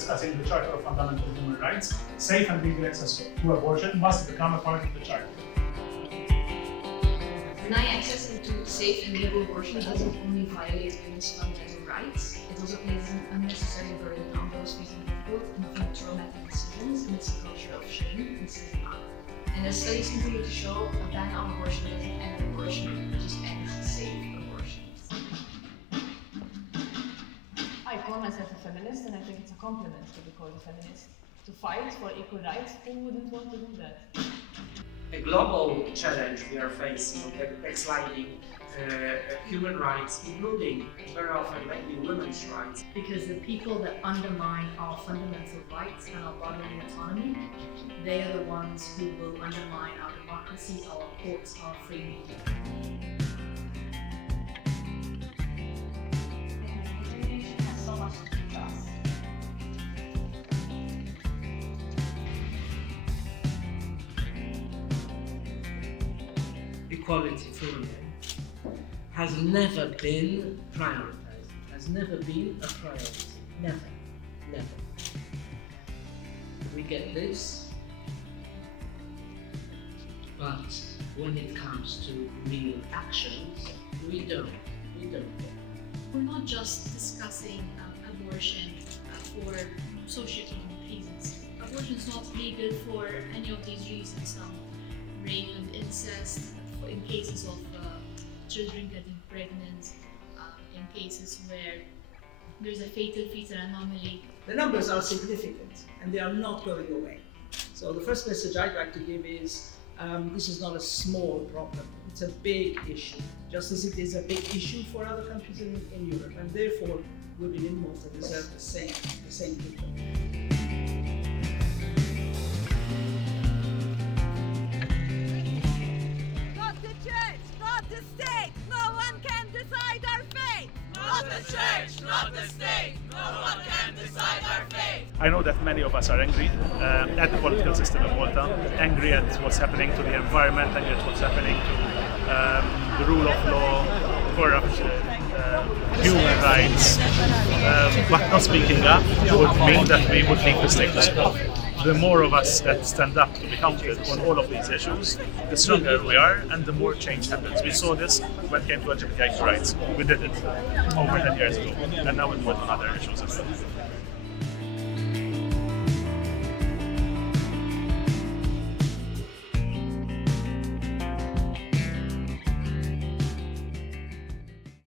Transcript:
discussing the Charter of Fundamental Human Rights, safe and legal access to abortion must become a part of the Charter. Denying access to safe and legal abortion doesn't only violate women's fundamental rights, it also places an unnecessary burden on those facing difficult and often traumatic decisions amidst a culture of shame and stigma. And as studies continue to show, a ban on abortion doesn't end abortion, it just ends safe abortions. I call myself a feminist, and I think it's a compliment to be called a feminist. To fight for equal rights, who wouldn't want to do that? A global challenge we are facing of backsliding human rights, including very often maybe women's rights. Because the people that undermine our fundamental rights and our bodily autonomy, they are the ones who will undermine our democracy, our courts, our free media. Has so much to teach us. Equality for women has never been prioritized, has never been a priority. Never. We get this, but when it comes to real actions, we don't get it. We're not just discussing abortion for socioeconomic reasons. Abortion is not legal for any of these reasons. Rape and incest, in cases of children getting pregnant, in cases where there's a fatal fetal anomaly. The numbers are significant and they are not going away. So the first message I'd like to give is this is not a small problem, it's a big issue, just as it is a big issue for other countries in Europe, and therefore women in Malta deserve the same treatment. Not the church, not the state, no one can decide our fate. Not the church, not the state, no one can decide our fate. I know that many of us are angry at the political system of Malta, angry at what's happening to the environment, angry at what's happening to the rule of law, corruption, human rights, but not speaking up would mean that we would leave the status quo. The more of us that stand up to be counted on all of these issues, the stronger we are and the more change happens. We saw this when it came to LGBTQ rights. We did it over 10 years ago, and now we'll do it on other issues as well.